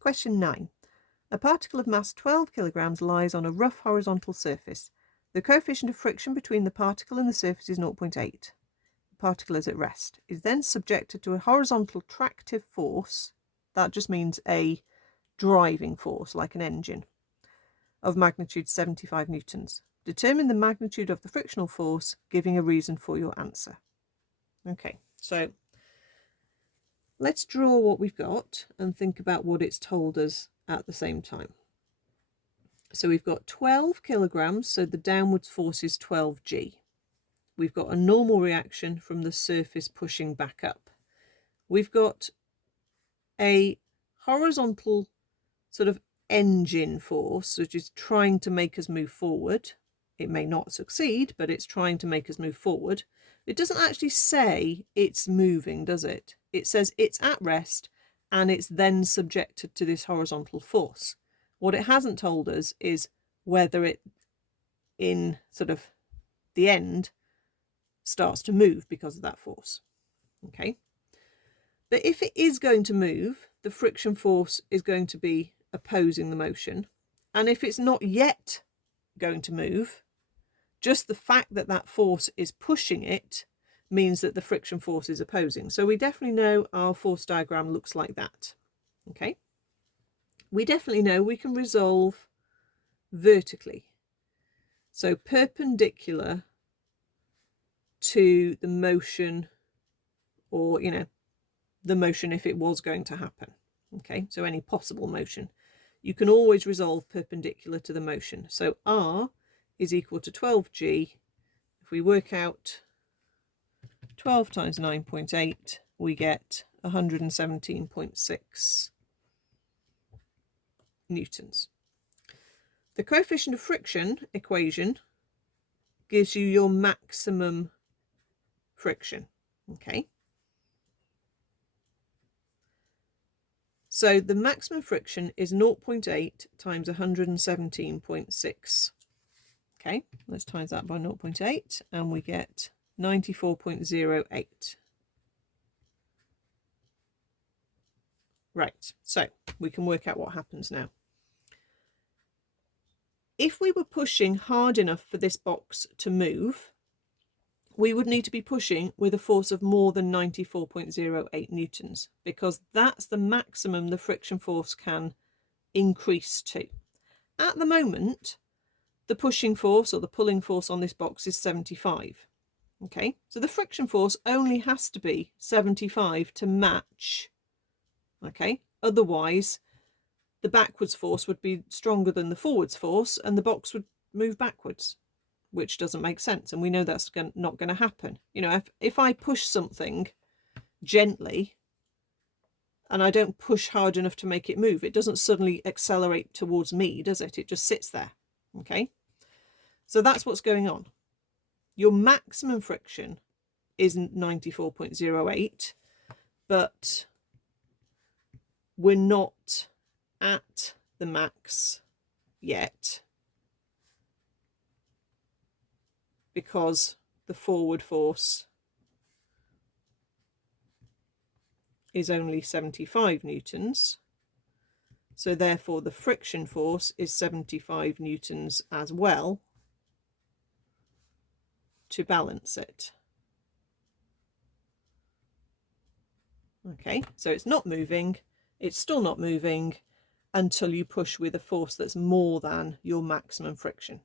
Question 9. A particle of mass 12 kilograms lies on a rough horizontal surface. The coefficient of friction between the particle and the surface is 0.8. The particle is at rest. Is then subjected to a horizontal tractive force, that just means a driving force like an engine, of magnitude 75 newtons. Determine the magnitude of the frictional force, giving a reason for your answer. Okay, so let's draw what we've got and think about what it's told us at the same time. So we've got 12 kilograms, so the downwards force is 12g. We've got a normal reaction from the surface pushing back up. We've got a horizontal sort of engine force, which is trying to make us move forward. It may not succeed, but it's trying to make us move forward. It doesn't actually say it's moving, does it? It says it's at rest and it's then subjected to this horizontal force. What it hasn't told us is whether it, in sort of the end, starts to move because of that force. Okay. But if it is going to move, the friction force is going to be opposing the motion. And if it's not yet going to move, just the fact that that force is pushing it means that the friction force is opposing. So we definitely know our force diagram looks like that. Okay. We definitely know we can resolve vertically. So perpendicular to the motion, or, you know, the motion if it was going to happen. Okay, so any possible motion. You can always resolve perpendicular to the motion. So R is equal to 12g. If we work out 12 times 9.8, we get 117.6 newtons. The coefficient of friction equation gives you your maximum friction. Okay. So the maximum friction is 0.8 times 117.6. Okay, let's times that by 0.8 and we get 94.08. Right, so we can work out what happens now. If we were pushing hard enough for this box to move, we would need to be pushing with a force of more than 94.08 newtons, because that's the maximum the friction force can increase to. At the moment, the pushing force or the pulling force on this box is 75. Okay, so the friction force only has to be 75 to match. Okay, otherwise the backwards force would be stronger than the forwards force and the box would move backwards, which doesn't make sense. And we know that's not going to happen. You know, if I push something gently and I don't push hard enough to make it move, it doesn't suddenly accelerate towards me, does it? It just sits there. Okay, so that's what's going on. Your maximum friction is 94.08, but we're not at the max yet because the forward force is only 75 newtons. So therefore the friction force is 75 newtons as well to balance it. Okay, so it's not moving, it's still not moving until you push with a force that's more than your maximum friction.